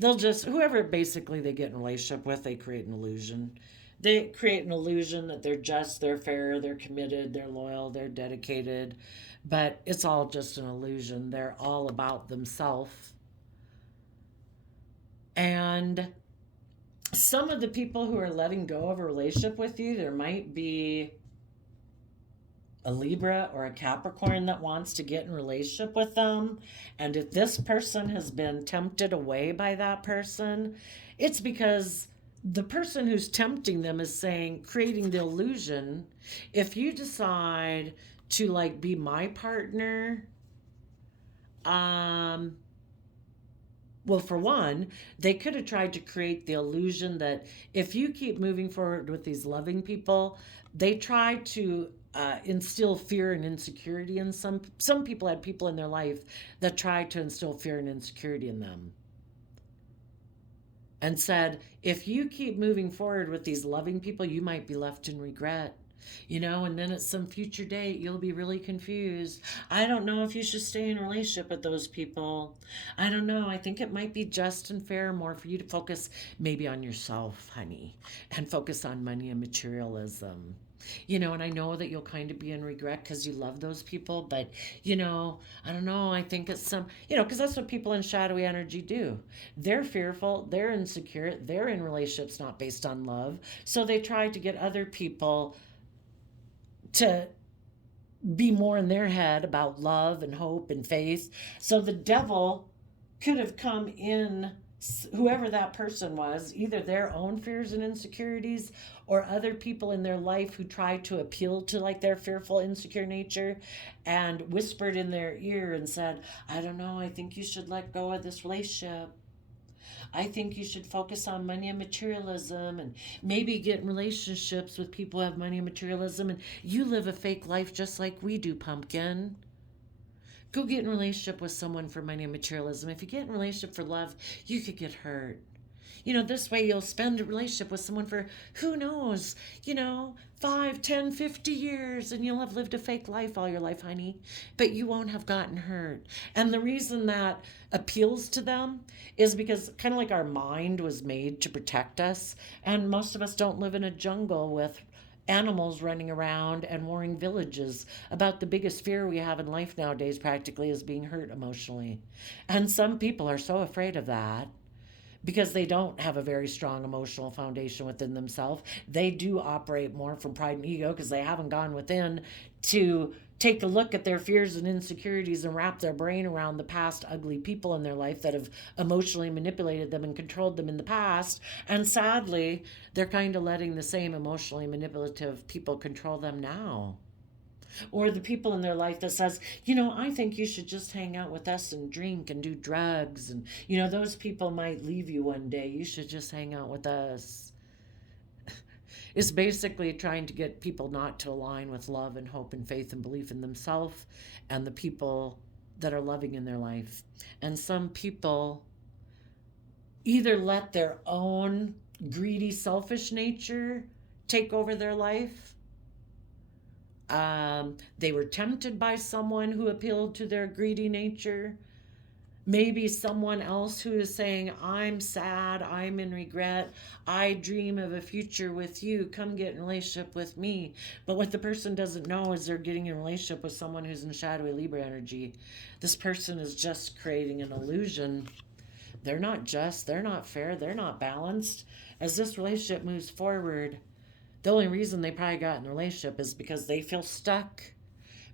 whoever basically they get in a relationship with, they create an illusion. They create an illusion that they're just, they're fair, they're committed, they're loyal, they're dedicated, but it's all just an illusion. They're all about themselves. And some of the people who are letting go of a relationship with you, there might be a Libra or a Capricorn that wants to get in a relationship with them. And if this person has been tempted away by that person, it's because the person who's tempting them is creating the illusion, if you decide to like be my partner, well, for one, they could have tried to create the illusion that if you keep moving forward with these loving people, they try to instill fear and insecurity in some people. Had people in their life that tried to instill fear and insecurity in them and said, if you keep moving forward with these loving people, you might be left in regret. And then at some future date, you'll be really confused. I don't know if you should stay in a relationship with those people. I don't know. I think it might be just and fair more for you to focus maybe on yourself, honey, and focus on money and materialism. And I know that you'll kind of be in regret because you love those people, but, I don't know. I think it's because that's what people in shadowy energy do. They're fearful, they're insecure, they're in relationships not based on love. So they try to get other people to be more in their head about love and hope and faith. So the devil could have come in, whoever that person was, either their own fears and insecurities or other people in their life who tried to appeal to like their fearful, insecure nature and whispered in their ear and said, I don't know, I think you should let go of this relationship. I think you should focus on money and materialism and maybe get in relationships with people who have money and materialism, and you live a fake life just like we do, pumpkin. Go get in a relationship with someone for money and materialism. If you get in a relationship for love, you could get hurt. This way you'll spend a relationship with someone for, who knows, 5, 10, 50 years, and you'll have lived a fake life all your life, honey, but you won't have gotten hurt. And the reason that appeals to them is because kind of like our mind was made to protect us, and most of us don't live in a jungle with animals running around and warring villages. About the biggest fear we have in life nowadays practically is being hurt emotionally. And some people are so afraid of that because they don't have a very strong emotional foundation within themselves. They do operate more from pride and ego because they haven't gone within to take a look at their fears and insecurities and wrap their brain around the past ugly people in their life that have emotionally manipulated them and controlled them in the past. And sadly, they're kind of letting the same emotionally manipulative people control them now. Or the people in their life that says, I think you should just hang out with us and drink and do drugs. And, those people might leave you one day. You should just hang out with us. It's basically trying to get people not to align with love and hope and faith and belief in themselves and the people that are loving in their life. And some people either let their own greedy, selfish nature take over their life. They were tempted by someone who appealed to their greedy nature. Maybe someone else who is saying, I'm sad, I'm in regret, I dream of a future with you, come get in a relationship with me. But what the person doesn't know is they're getting in a relationship with someone who's in shadowy Libra energy. This person is just creating an illusion. They're not just, they're not fair, they're not balanced. As this relationship moves forward, the only reason they probably got in a relationship is because they feel stuck,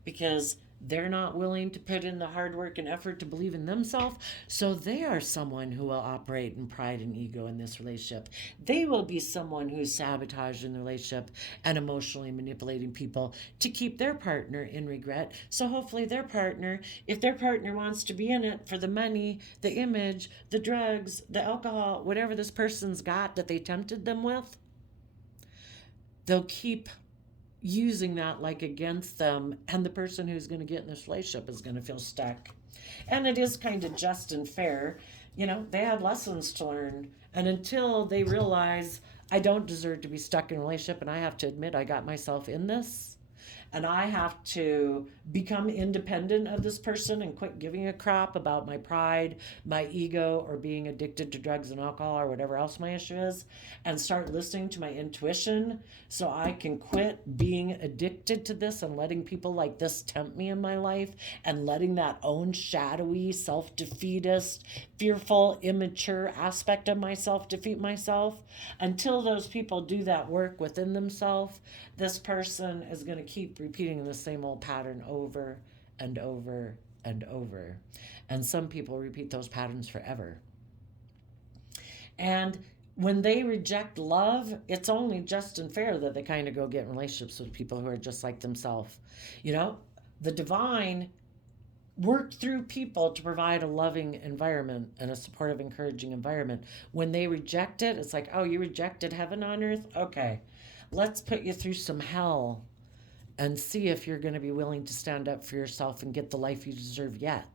because they're not willing to put in the hard work and effort to believe in themselves. So they are someone who will operate in pride and ego in this relationship. They will be someone who's sabotaging the relationship and emotionally manipulating people to keep their partner in regret. So hopefully their partner, if their partner wants to be in it for the money, the image, the drugs, the alcohol, whatever this person's got that they tempted them with, they'll keep using that like against them, and the person who's going to get in this relationship is going to feel stuck. And it is kind of just and fair. They had lessons to learn, and until they realize I don't deserve to be stuck in a relationship, and I have to admit I got myself in this, and I have to become independent of this person and quit giving a crap about my pride, my ego, or being addicted to drugs and alcohol or whatever else my issue is, and start listening to my intuition so I can quit being addicted to this and letting people like this tempt me in my life, and letting that own shadowy, self-defeatist, fearful, immature aspect of myself defeat myself. Until those people do that work within themselves, this person is going to keep repeating the same old pattern over and over and over. And some people repeat those patterns forever. And when they reject love, it's only just and fair that they kind of go get in relationships with people who are just like themselves. The divine worked through people to provide a loving environment and a supportive, encouraging environment. When they reject it, it's like, oh, you rejected heaven on earth? Okay, let's put you through some hell and see if you're going to be willing to stand up for yourself and get the life you deserve yet.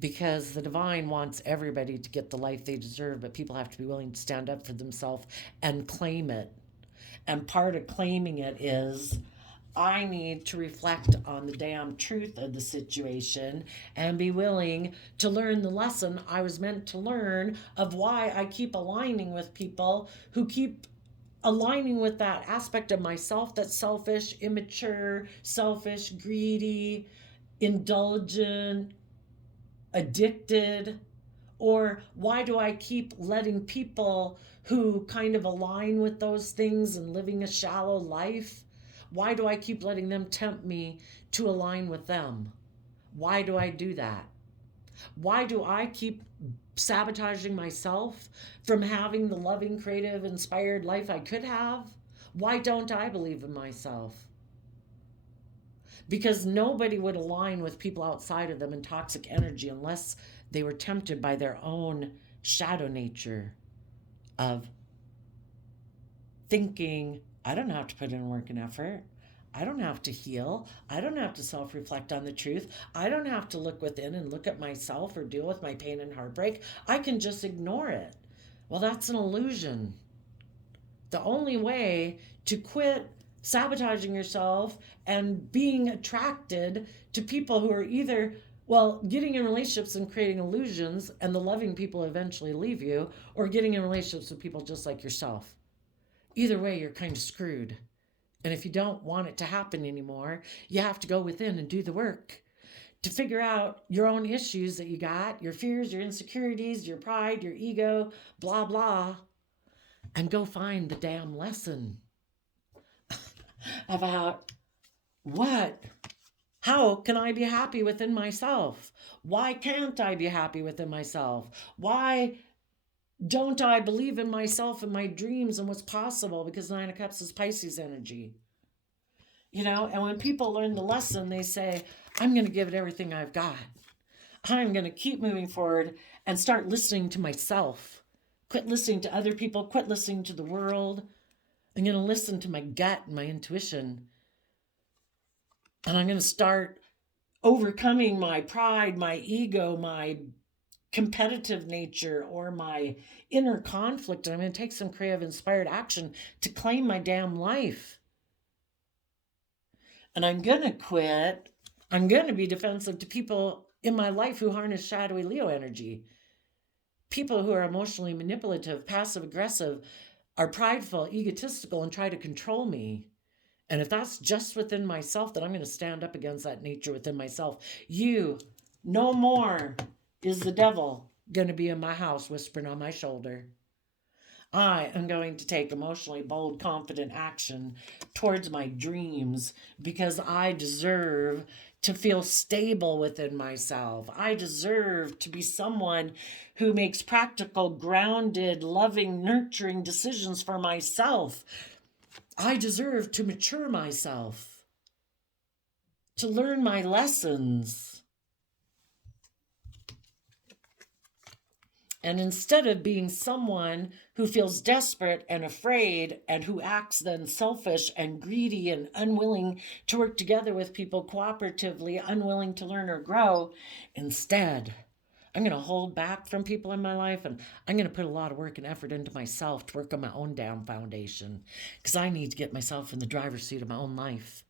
Because the divine wants everybody to get the life they deserve, but people have to be willing to stand up for themselves and claim it. And part of claiming it is, I need to reflect on the damn truth of the situation and be willing to learn the lesson I was meant to learn of why I keep aligning with people who keep aligning with that aspect of myself that's selfish, immature, selfish, greedy, indulgent, addicted. Or why do I keep letting people who kind of align with those things and living a shallow life, why do I keep letting them tempt me to align with them? Why do I do that? Why do I keep sabotaging myself from having the loving, creative, inspired life I could have? Why don't I believe in myself? Because nobody would align with people outside of them in toxic energy unless they were tempted by their own shadow nature of thinking, I don't have to put in work and effort. I don't have to heal. I don't have to self-reflect on the truth. I don't have to look within and look at myself or deal with my pain and heartbreak. I can just ignore it. Well, that's an illusion. The only way to quit sabotaging yourself and being attracted to people who are either, getting in relationships and creating illusions, and the loving people eventually leave you, or getting in relationships with people just like yourself. Either way, you're kind of screwed. And if you don't want it to happen anymore, you have to go within and do the work to figure out your own issues that you got, your fears, your insecurities, your pride, your ego, blah, blah, and go find the damn lesson about what How can I be happy within myself? Why can't I be happy within myself? Why don't I believe in myself and my dreams and what's possible? Because Nine of Cups is Pisces energy. And when people learn the lesson, they say, I'm going to give it everything I've got. I'm going to keep moving forward and start listening to myself. Quit listening to other people, quit listening to the world. I'm going to listen to my gut and my intuition. And I'm going to start overcoming my pride, my ego, my competitive nature, or my inner conflict. And I'm going to take some creative, inspired action to claim my damn life. And I'm going to quit. I'm going to be defensive to people in my life who harness shadowy Leo energy. People who are emotionally manipulative, passive aggressive, are prideful, egotistical, and try to control me. And if that's just within myself, then I'm going to stand up against that nature within myself. You, no more is the devil going to be in my house whispering on my shoulder. I am going to take emotionally bold, confident action towards my dreams because I deserve to feel stable within myself. I deserve to be someone who makes practical, grounded, loving, nurturing decisions for myself. I deserve to mature myself, to learn my lessons. And instead of being someone who feels desperate and afraid and who acts then selfish and greedy and unwilling to work together with people cooperatively, unwilling to learn or grow, instead, I'm going to hold back from people in my life, and I'm going to put a lot of work and effort into myself to work on my own damn foundation, because I need to get myself in the driver's seat of my own life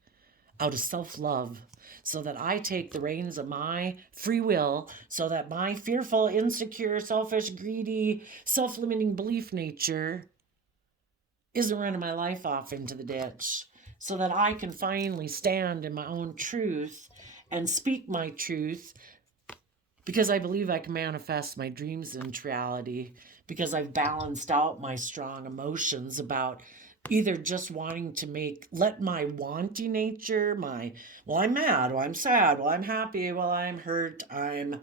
out of self-love, so that I take the reins of my free will, so that my fearful, insecure, selfish, greedy, self-limiting belief nature isn't running my life off into the ditch, so that I can finally stand in my own truth and speak my truth, because I believe I can manifest my dreams into reality, because I've balanced out my strong emotions about either just wanting to let my wanty nature, well, I'm mad, well, I'm sad, well, I'm happy, well, I'm hurt, I'm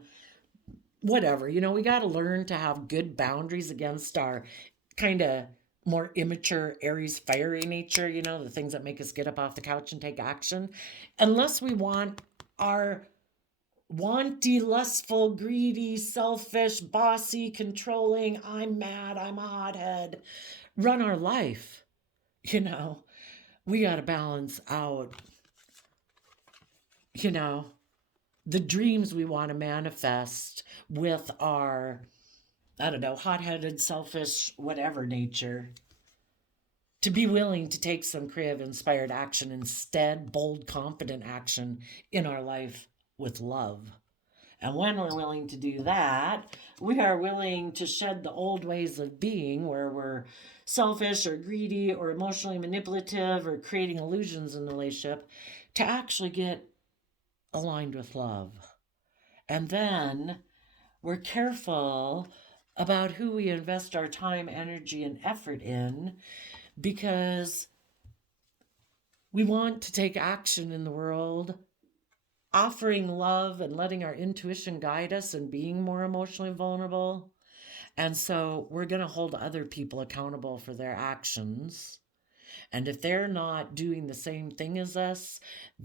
whatever. We got to learn to have good boundaries against our kind of more immature Aries fiery nature, the things that make us get up off the couch and take action. Unless we want our wanty, lustful, greedy, selfish, bossy, controlling, I'm mad, I'm a hothead, run our life. We got to balance out, the dreams we want to manifest with our, I don't know, hot-headed, selfish, whatever nature. To be willing to take some creative, inspired action instead, bold, confident action in our life with love. And when we're willing to do that, we are willing to shed the old ways of being where we're selfish or greedy or emotionally manipulative or creating illusions in the relationship to actually get aligned with love. And then we're careful about who we invest our time, energy, and effort in, because we want to take action in the world, offering love and letting our intuition guide us and being more emotionally vulnerable. And so we're going to hold other people accountable for their actions. And if they're not doing the same thing as us,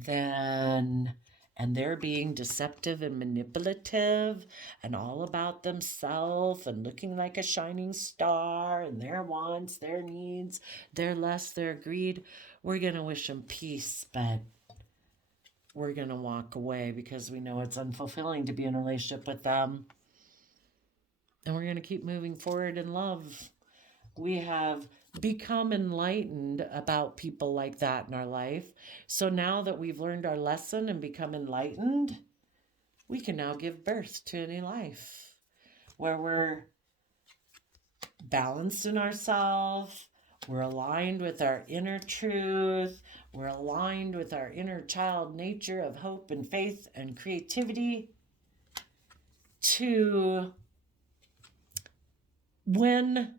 and they're being deceptive and manipulative and all about themselves and looking like a shining star and their wants, their needs, their lust, their greed, we're going to wish them peace, but we're going to walk away because we know it's unfulfilling to be in a relationship with them. And we're going to keep moving forward in love. We have become enlightened about people like that in our life. So now that we've learned our lesson and become enlightened, we can now give birth to a new life where we're balanced in ourselves, we're aligned with our inner truth, we're aligned with our inner child nature of hope and faith and creativity, to when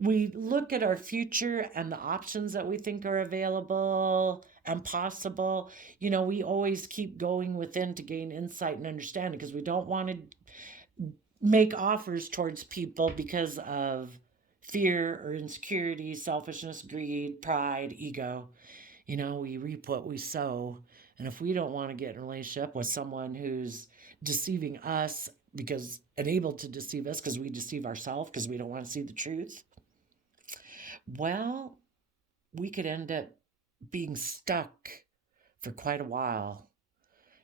we look at our future and the options that we think are available and possible. We always keep going within to gain insight and understanding because we don't want to make offers towards people because of fear or insecurity, selfishness, greed, pride, ego. We reap what we sow. And if we don't want to get in a relationship with someone who's deceiving us and able to deceive us because we deceive ourselves because we don't want to see the truth, well, we could end up being stuck for quite a while.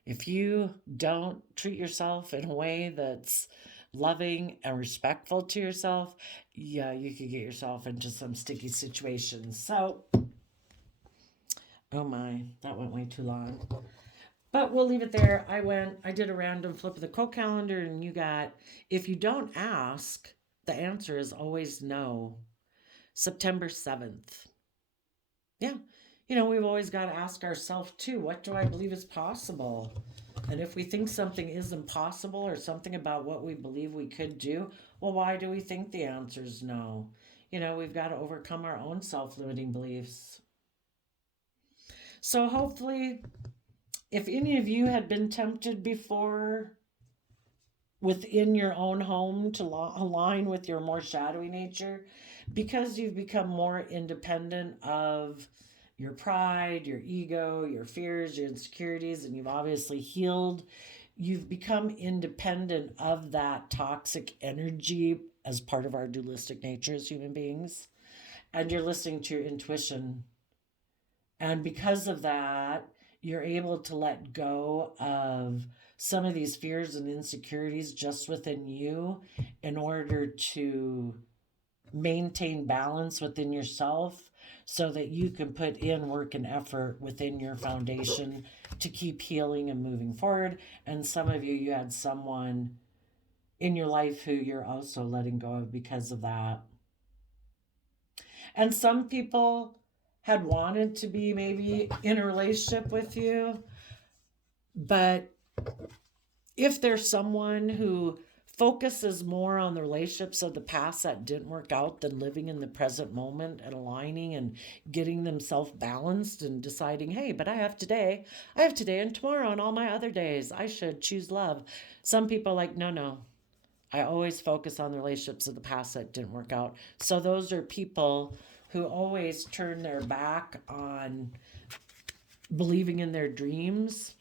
If you don't treat yourself in a way that's loving and respectful to yourself, yeah, you could get yourself into some sticky situations. So, oh my, that went way too long. But we'll leave it there. I did a random flip of the quote calendar, and you got, if you don't ask, the answer is always no. September 7th. Yeah. We've always got to ask ourselves too, what do I believe is possible? And if we think something is impossible or something about what we believe we could do, well, why do we think the answer is no? We've got to overcome our own self-limiting beliefs. So hopefully, if any of you had been tempted before within your own home to align with your more shadowy nature, because you've become more independent of your pride, your ego, your fears, your insecurities, and you've obviously healed, you've become independent of that toxic energy as part of our dualistic nature as human beings, and you're listening to your intuition. And because of that, you're able to let go of some of these fears and insecurities just within you in order to maintain balance within yourself so that you can put in work and effort within your foundation to keep healing and moving forward. And some of you had someone in your life who you're also letting go of because of that. And some people had wanted to be maybe in a relationship with you, but if there's someone who focuses more on the relationships of the past that didn't work out than living in the present moment and aligning and getting themselves balanced and deciding, hey, but I have today and tomorrow and all my other days, I should choose love. Some people are like, no, I always focus on the relationships of the past that didn't work out. So those are people who always turn their back on believing in their dreams.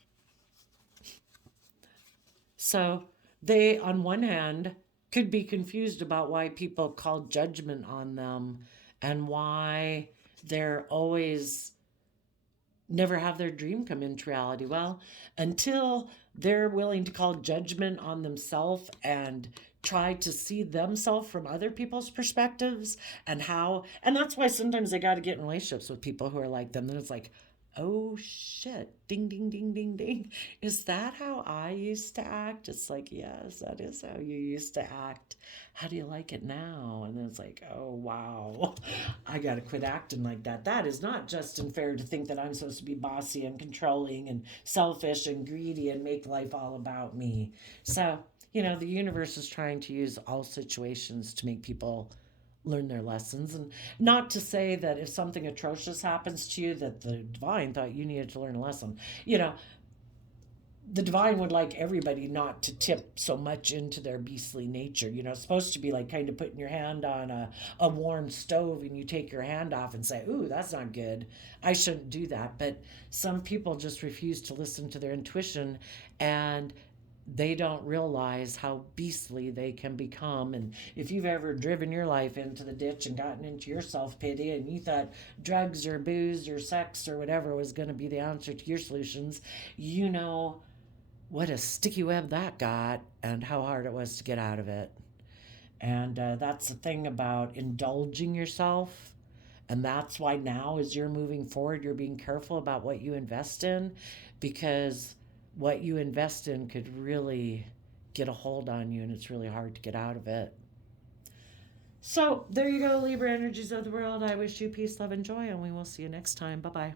So they, on one hand, could be confused about why people call judgment on them and why they're always never have their dream come into reality. Well, until they're willing to call judgment on themselves and try to see themselves from other people's perspectives and that's why sometimes they got to get in relationships with people who are like them. Then it's like, oh shit, ding, ding, ding, ding, ding. Is that how I used to act? It's like, yes, that is how you used to act. How do you like it now? And then it's like, oh, wow, I got to quit acting like that. That is not just and fair to think that I'm supposed to be bossy and controlling and selfish and greedy and make life all about me. So, the universe is trying to use all situations to make people learn their lessons. And not to say that if something atrocious happens to you that the divine thought you needed to learn a lesson. The divine would like everybody not to tip so much into their beastly nature. It's supposed to be like kind of putting your hand on a warm stove and you take your hand off and say, ooh, that's not good. I shouldn't do that. But some people just refuse to listen to their intuition, and they don't realize how beastly they can become. And if you've ever driven your life into the ditch and gotten into your self-pity and you thought drugs or booze or sex or whatever was going to be the answer to your solutions, you know what a sticky web that got and how hard it was to get out of it. And that's the thing about indulging yourself. And that's why now, as you're moving forward, you're being careful about what you invest in, because what you invest in could really get a hold on you, and it's really hard to get out of it. So there you go, Libra energies of the world. I wish you peace, love, and joy, and we will see you next time. Bye-bye.